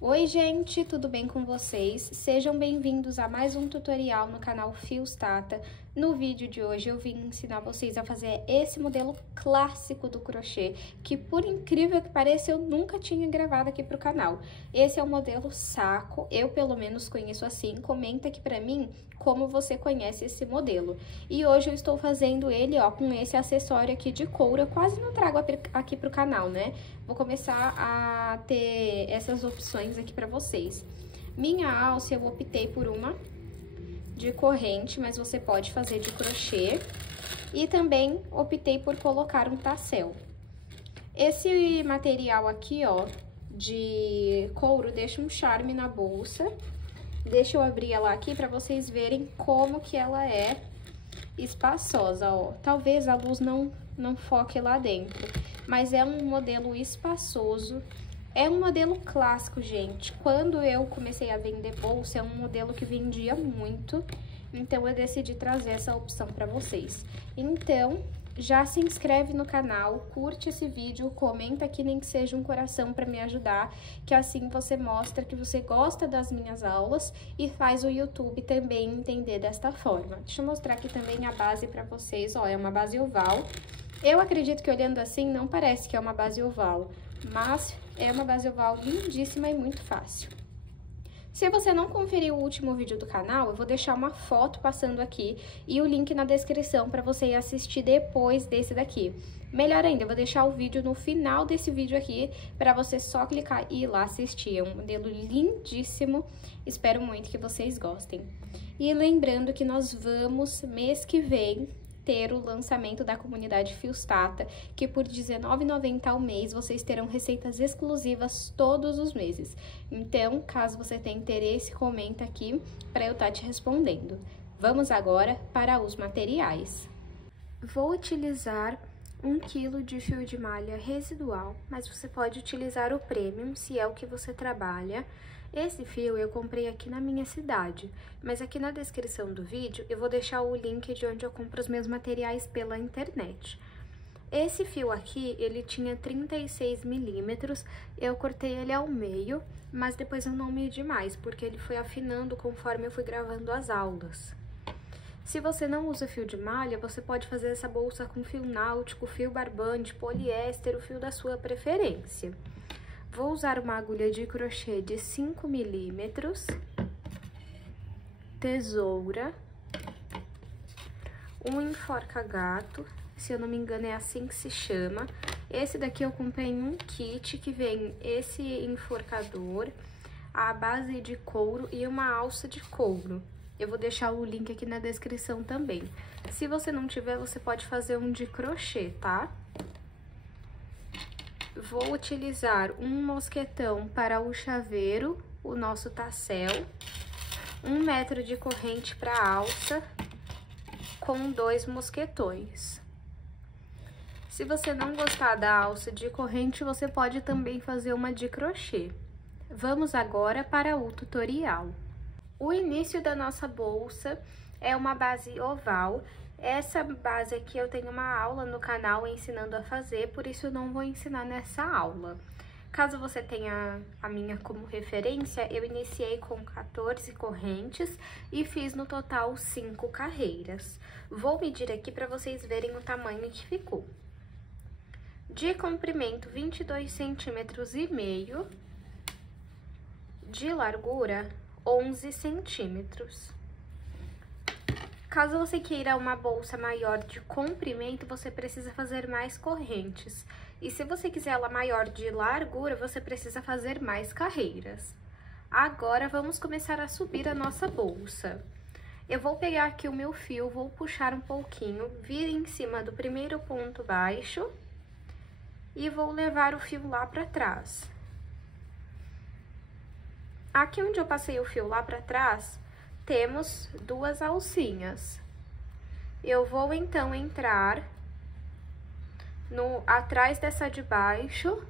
Oi gente, tudo bem com vocês? Sejam bem-vindos a mais um tutorial no canal Fios Tata. No vídeo de hoje eu vim ensinar vocês a fazer esse modelo clássico do crochê, que por incrível que pareça eu nunca tinha gravado aqui pro canal. Esse é o modelo saco, eu pelo menos conheço assim, comenta aqui pra mim como você conhece esse modelo. E hoje eu estou fazendo ele, ó, com esse acessório aqui de couro, eu quase não trago aqui pro canal, né? Vou começar a ter essas opções aqui pra vocês. Minha alça eu optei por uma de corrente, mas você pode fazer de crochê. E também optei por colocar um tassel. Esse material aqui, ó, de couro, deixa um charme na bolsa. Deixa eu abrir ela aqui pra vocês verem como que ela é espaçosa, ó. Talvez a luz não foque lá dentro, mas é um modelo espaçoso. É um modelo clássico, gente. Quando eu comecei a vender bolsa, é um modelo que vendia muito, então eu decidi trazer essa opção pra vocês. Então, já se inscreve no canal, curte esse vídeo, comenta aqui nem que seja um coração pra me ajudar, que assim você mostra que você gosta das minhas aulas e faz o YouTube também entender desta forma. Deixa eu mostrar aqui também a base pra vocês, ó, é uma base oval. Eu acredito que olhando assim não parece que é uma base oval, mas é uma base oval lindíssima e muito fácil. Se você não conferiu o último vídeo do canal, eu vou deixar uma foto passando aqui e o link na descrição para você ir assistir depois desse daqui. Melhor ainda, eu vou deixar o vídeo no final desse vídeo aqui para você só clicar e ir lá assistir. É um modelo lindíssimo, espero muito que vocês gostem. E lembrando que nós vamos, mês que vem, ter o lançamento da comunidade Fios Tata, que por R$19,90 ao mês vocês terão receitas exclusivas todos os meses. Então, caso você tenha interesse, comenta aqui para eu estar te respondendo. Vamos agora para os materiais. Vou utilizar 1 kg de fio de malha residual, mas você pode utilizar o premium se é o que você trabalha. Esse fio eu comprei aqui na minha cidade, mas aqui na descrição do vídeo eu vou deixar o link de onde eu compro os meus materiais pela internet. Esse fio aqui, ele tinha 36 milímetros, eu cortei ele ao meio, mas depois eu não medi mais, porque ele foi afinando conforme eu fui gravando as aulas. Se você não usa fio de malha, você pode fazer essa bolsa com fio náutico, fio barbante, poliéster, o fio da sua preferência. Vou usar uma agulha de crochê de 5 milímetros, tesoura, um enforca-gato, se eu não me engano é assim que se chama. Esse daqui eu comprei em um kit que vem esse enforcador, a base de couro e uma alça de couro. Eu vou deixar o link aqui na descrição também. Se você não tiver, você pode fazer um de crochê, tá? Vou utilizar um mosquetão para o chaveiro, o nosso tassel, 1 metro de corrente para a alça, com 2 mosquetões. Se você não gostar da alça de corrente, você pode também fazer uma de crochê. Vamos agora para o tutorial. O início da nossa bolsa é uma base oval. Essa base aqui eu tenho uma aula no canal ensinando a fazer, por isso eu não vou ensinar nessa aula. Caso você tenha a minha como referência, eu iniciei com 14 correntes e fiz no total 5 carreiras. Vou medir aqui para vocês verem o tamanho que ficou. De comprimento, 22,5 centímetros, de largura, 11 centímetros. Caso você queira uma bolsa maior de comprimento, você precisa fazer mais correntes. E se você quiser ela maior de largura, você precisa fazer mais carreiras. Agora, vamos começar a subir a nossa bolsa. Eu vou pegar aqui o meu fio, vou puxar um pouquinho, vir em cima do primeiro ponto baixo e vou levar o fio lá pra trás. Aqui onde eu passei o fio lá pra trás, temos 2 alcinhas. Eu vou, então, entrar atrás dessa de baixo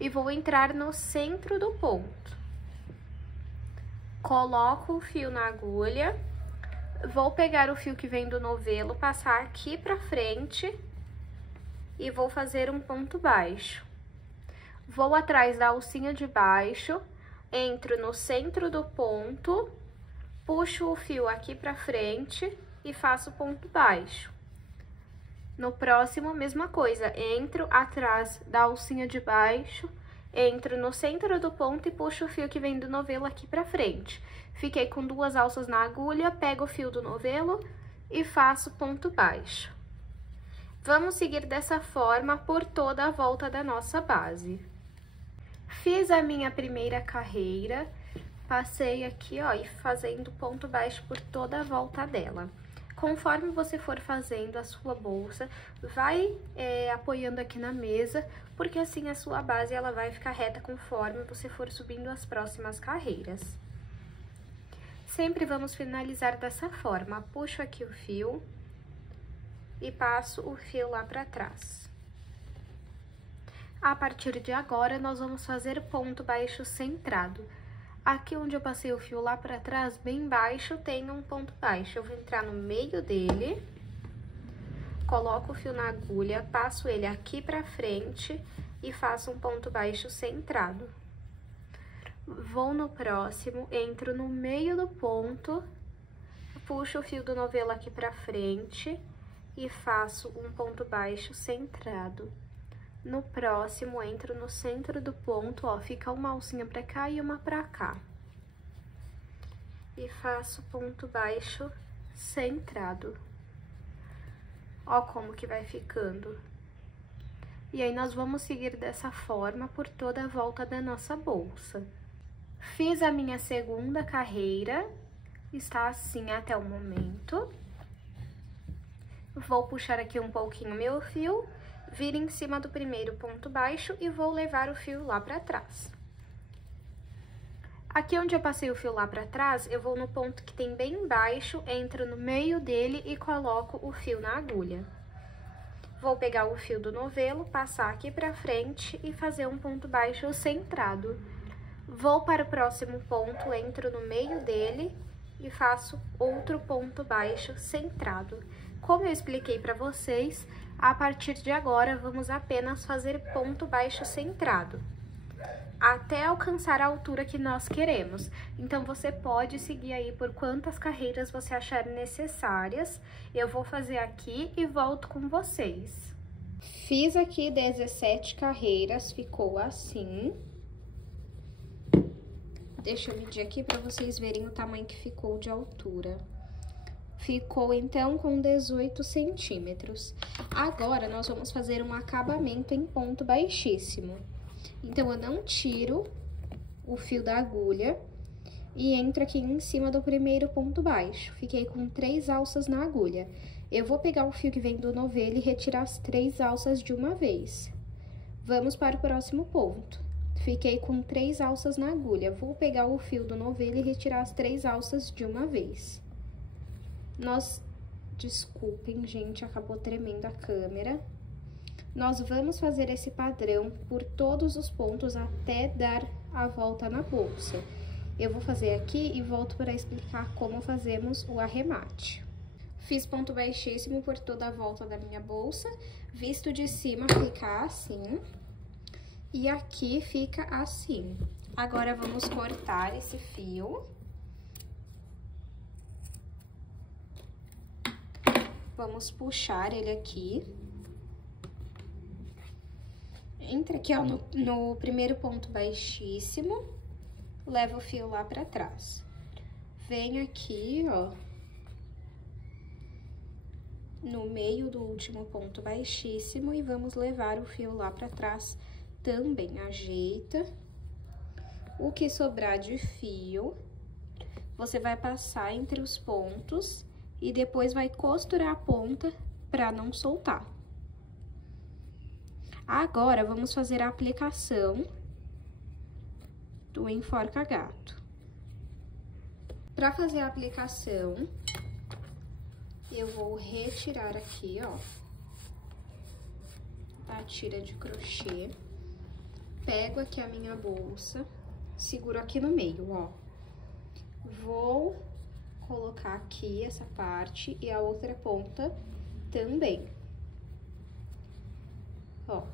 e vou entrar no centro do ponto. Coloco o fio na agulha, vou pegar o fio que vem do novelo, passar aqui pra frente e vou fazer um ponto baixo. Vou atrás da alcinha de baixo, entro no centro do ponto, puxo o fio aqui pra frente e faço ponto baixo. No próximo, mesma coisa, entro atrás da alcinha de baixo, entro no centro do ponto e puxo o fio que vem do novelo aqui pra frente. Fiquei com 2 alças na agulha, pego o fio do novelo e faço ponto baixo. Vamos seguir dessa forma por toda a volta da nossa base. Fiz a minha primeira carreira, passei aqui, ó, e fazendo ponto baixo por toda a volta dela. Conforme você for fazendo a sua bolsa, vai apoiando aqui na mesa, porque assim a sua base ela vai ficar reta conforme você for subindo as próximas carreiras. Sempre vamos finalizar dessa forma, puxo aqui o fio e passo o fio lá pra trás. A partir de agora, nós vamos fazer ponto baixo centrado. Aqui onde eu passei o fio lá pra trás, bem baixo, tem um ponto baixo. Eu vou entrar no meio dele, coloco o fio na agulha, passo ele aqui pra frente e faço um ponto baixo centrado. Vou no próximo, entro no meio do ponto, puxo o fio do novelo aqui pra frente e faço um ponto baixo centrado. No próximo, entro no centro do ponto, ó, fica uma alcinha pra cá e uma pra cá. E faço ponto baixo centrado. Ó como que vai ficando. E aí, nós vamos seguir dessa forma por toda a volta da nossa bolsa. Fiz a minha segunda carreira, está assim até o momento. Vou puxar aqui um pouquinho meu fio, viro em cima do primeiro ponto baixo e vou levar o fio lá pra trás. Aqui onde eu passei o fio lá pra trás, eu vou no ponto que tem bem baixo, entro no meio dele e coloco o fio na agulha. Vou pegar o fio do novelo, passar aqui pra frente e fazer um ponto baixo centrado. Vou para o próximo ponto, entro no meio dele e faço outro ponto baixo centrado. Como eu expliquei pra vocês, a partir de agora, vamos apenas fazer ponto baixo centrado, até alcançar a altura que nós queremos. Então, você pode seguir aí por quantas carreiras você achar necessárias. Eu vou fazer aqui e volto com vocês. Fiz aqui 17 carreiras, ficou assim. Deixa eu medir aqui para vocês verem o tamanho que ficou de altura. Ficou, então, com 18 centímetros. Agora, nós vamos fazer um acabamento em ponto baixíssimo. Então, eu não tiro o fio da agulha e entro aqui em cima do primeiro ponto baixo. Fiquei com 3 alças na agulha. Eu vou pegar o fio que vem do novelo e retirar as 3 alças de uma vez. Vamos para o próximo ponto. Fiquei com 3 alças na agulha. Vou pegar o fio do novelo e retirar as 3 alças de uma vez. Desculpem, gente, acabou tremendo a câmera. Nós vamos fazer esse padrão por todos os pontos até dar a volta na bolsa. Eu vou fazer aqui e volto para explicar como fazemos o arremate. Fiz ponto baixíssimo por toda a volta da minha bolsa, visto de cima fica assim, e aqui fica assim. Agora, vamos cortar esse fio. Vamos puxar ele aqui. Entra aqui, ó, no primeiro ponto baixíssimo, leva o fio lá pra trás. Vem aqui, ó, no meio do último ponto baixíssimo e vamos levar o fio lá pra trás também. Ajeita. O que sobrar de fio, você vai passar entre os pontos e depois vai costurar a ponta pra não soltar. Agora, vamos fazer a aplicação do enforca-gato. Para fazer a aplicação, eu vou retirar aqui, ó, a tira de crochê. Pego aqui a minha bolsa, seguro aqui no meio, ó. Vou colocar aqui essa parte e a outra ponta também. Ó,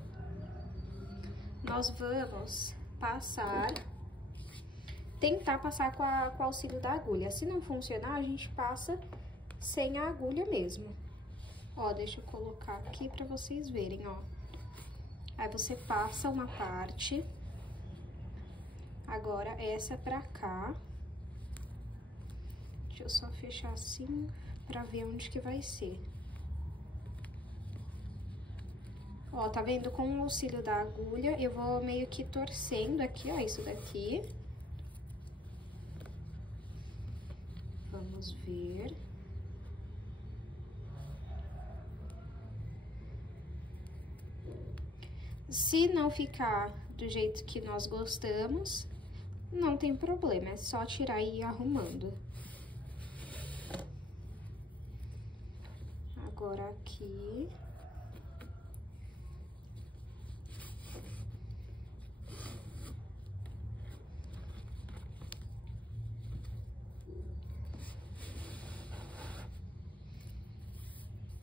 nós vamos passar tentar passar com o auxílio da agulha. Se não funcionar, a gente passa sem a agulha mesmo. Ó, deixa eu colocar aqui pra vocês verem, ó. Aí você passa uma parte. Agora, essa pra cá. Deixa eu só fechar assim pra ver onde que vai ser. Ó, tá vendo? Com o auxílio da agulha, eu vou meio que torcendo aqui, ó, isso daqui. Vamos ver. Se não ficar do jeito que nós gostamos, não tem problema, é só tirar e ir arrumando. Agora aqui.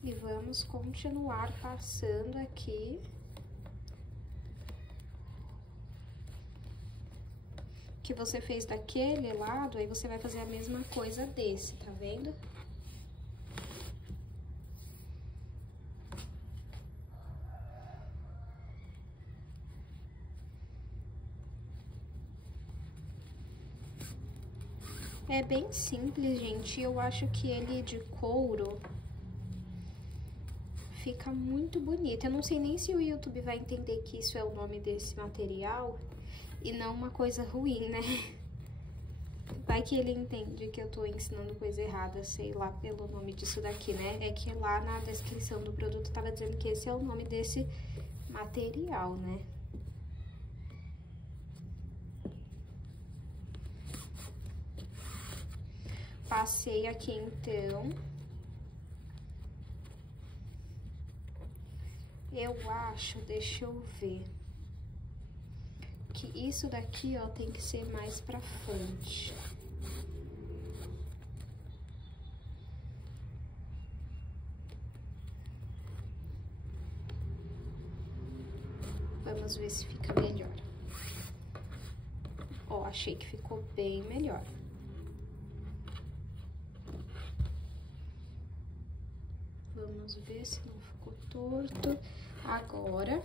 E vamos continuar passando aqui. Que você fez daquele lado, aí você vai fazer a mesma coisa desse, tá vendo? É bem simples, gente. Eu acho que ele de couro fica muito bonito. Eu não sei nem se o YouTube vai entender que isso é o nome desse material e não uma coisa ruim, né? Vai que ele entende que eu tô ensinando coisa errada, sei lá, pelo nome disso daqui, né? É que lá na descrição do produto tava dizendo que esse é o nome desse material, né? Passei aqui, então. Eu acho, deixa eu ver, que isso daqui, ó, tem que ser mais pra frente. Vamos ver se fica melhor. Ó, achei que ficou bem melhor. Vamos ver se não ficou torto. Agora,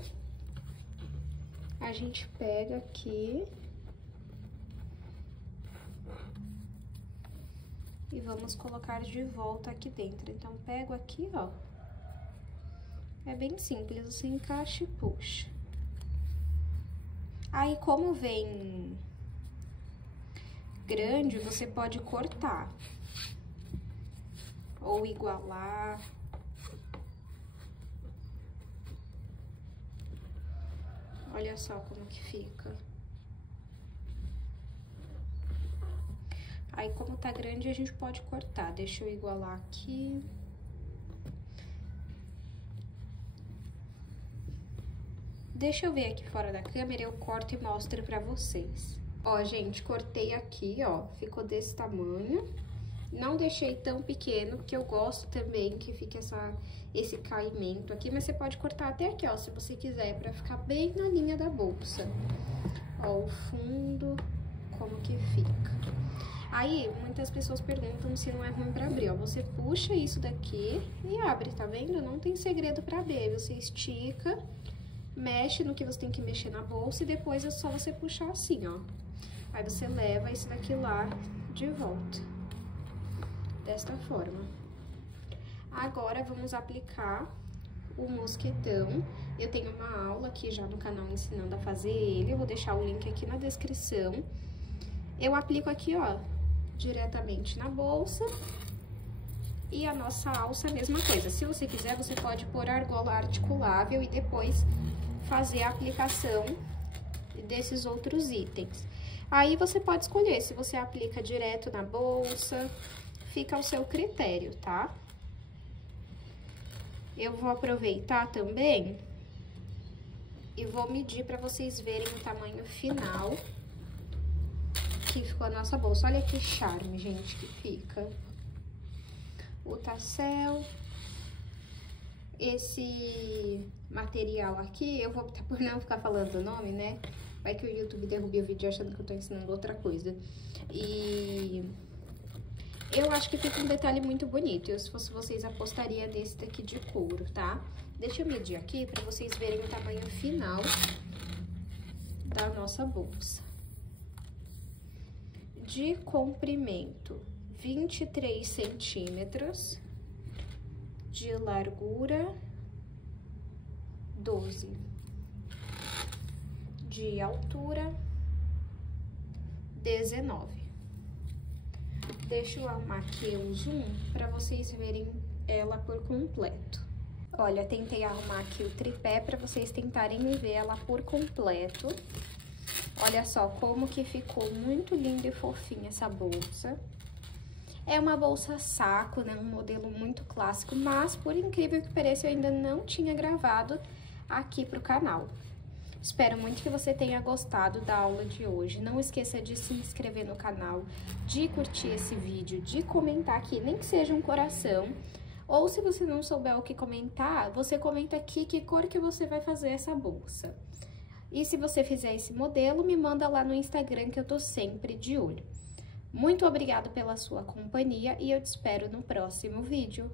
a gente pega aqui e vamos colocar de volta aqui dentro. Então, pego aqui, ó. É bem simples, você encaixa e puxa. Aí, como vem grande, você pode cortar ou igualar. Olha só como que fica. Aí, como tá grande, a gente pode cortar. Deixa eu igualar aqui. Deixa eu ver aqui fora da câmera, eu corto e mostro pra vocês. Ó, gente, cortei aqui, ó, ficou desse tamanho. Não deixei tão pequeno, porque eu gosto também que fique esse caimento aqui, mas você pode cortar até aqui, ó, se você quiser, pra ficar bem na linha da bolsa. Ó, o fundo, como que fica. Aí, muitas pessoas perguntam se não é ruim pra abrir, ó, você puxa isso daqui e abre, tá vendo? Não tem segredo pra abrir, aí você estica, mexe no que você tem que mexer na bolsa e depois é só você puxar assim, ó. Aí você leva esse daqui lá de volta. Desta forma. Agora, vamos aplicar o mosquetão. Eu tenho uma aula aqui já no canal ensinando a fazer ele. Eu vou deixar o link aqui na descrição. Eu aplico aqui, ó, diretamente na bolsa. E a nossa alça, a mesma coisa. Se você quiser, você pode pôr argola articulável e depois fazer a aplicação desses outros itens. Aí, você pode escolher se você aplica direto na bolsa. Fica ao seu critério, tá? Eu vou aproveitar também e vou medir pra vocês verem o tamanho final que ficou a nossa bolsa. Olha que charme, gente, que fica. O tassel. Esse material aqui, eu vou optar por não ficar falando o nome, né? Vai que o YouTube derrube o vídeo achando que eu tô ensinando outra coisa. E eu acho que fica um detalhe muito bonito. Eu, se fosse vocês, apostaria nesse daqui de couro, tá? Deixa eu medir aqui pra vocês verem o tamanho final da nossa bolsa. De comprimento, 23 centímetros. De largura, 12. De altura, 19. Deixa eu arrumar aqui o zoom para vocês verem ela por completo. Olha, tentei arrumar aqui o tripé para vocês tentarem ver ela por completo. Olha só como que ficou muito linda e fofinha essa bolsa. É uma bolsa saco, né? Um modelo muito clássico, mas por incrível que pareça, eu ainda não tinha gravado aqui pro canal. Espero muito que você tenha gostado da aula de hoje. Não esqueça de se inscrever no canal, de curtir esse vídeo, de comentar aqui, nem que seja um coração. Ou se você não souber o que comentar, você comenta aqui que cor que você vai fazer essa bolsa. E se você fizer esse modelo, me manda lá no Instagram que eu tô sempre de olho. Muito obrigada pela sua companhia e eu te espero no próximo vídeo.